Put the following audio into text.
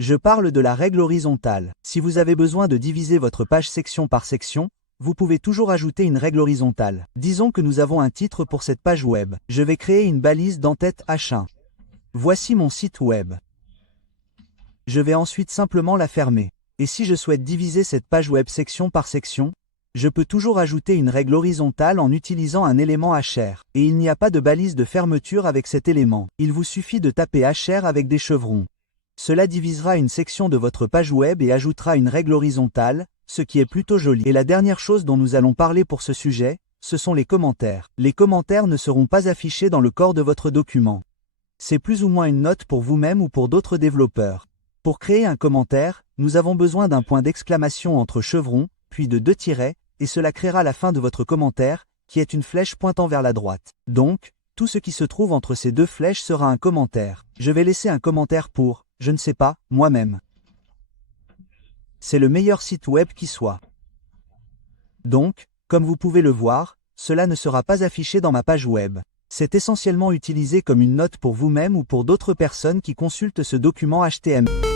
Je parle de la règle horizontale. Si vous avez besoin de diviser votre page section par section, vous pouvez toujours ajouter une règle horizontale. Disons que nous avons un titre pour cette page web. Je vais créer une balise d'entête H1. Voici mon site web. Je vais ensuite simplement la fermer. Et si je souhaite diviser cette page web section par section, je peux toujours ajouter une règle horizontale en utilisant un élément HR. Et il n'y a pas de balise de fermeture avec cet élément. Il vous suffit de taper HR avec des chevrons. Cela divisera une section de votre page web et ajoutera une règle horizontale, ce qui est plutôt joli. Et la dernière chose dont nous allons parler pour ce sujet, ce sont les commentaires. Les commentaires ne seront pas affichés dans le corps de votre document. C'est plus ou moins une note pour vous-même ou pour d'autres développeurs. Pour créer un commentaire, nous avons besoin d'un point d'exclamation entre chevrons, puis de 2 tirets, et cela créera la fin de votre commentaire, qui est une flèche pointant vers la droite. Donc, tout ce qui se trouve entre ces 2 flèches sera un commentaire. Je vais laisser un commentaire pour, je ne sais pas, moi-même. C'est le meilleur site web qui soit. Donc, comme vous pouvez le voir, cela ne sera pas affiché dans ma page web. C'est essentiellement utilisé comme une note pour vous-même ou pour d'autres personnes qui consultent ce document HTML.